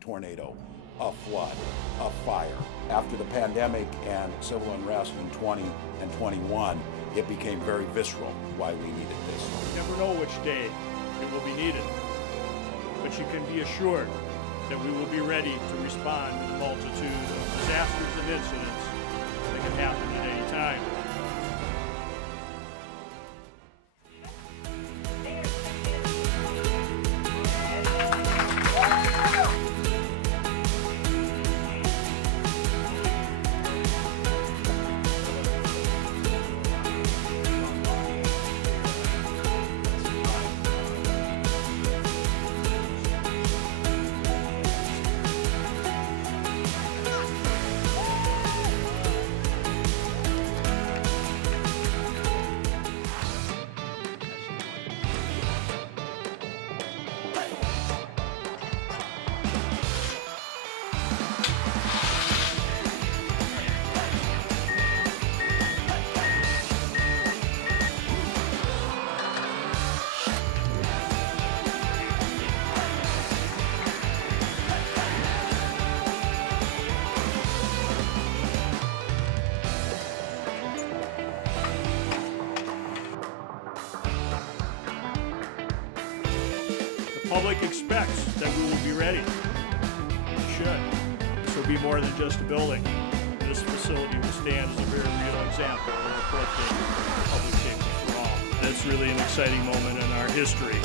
tornado, a flood, a fire. After the pandemic and civil unrest in 20 and 21, it became very visceral why we needed this. You never know which day it will be needed, but you can be assured that we will be ready to respond to the multitude of disasters and incidents that can happen at any time. The public expects that we will be ready. We should. This will be more than just a building. This facility will stand as a very real example of what they public safety for all. That's really an exciting moment in our history.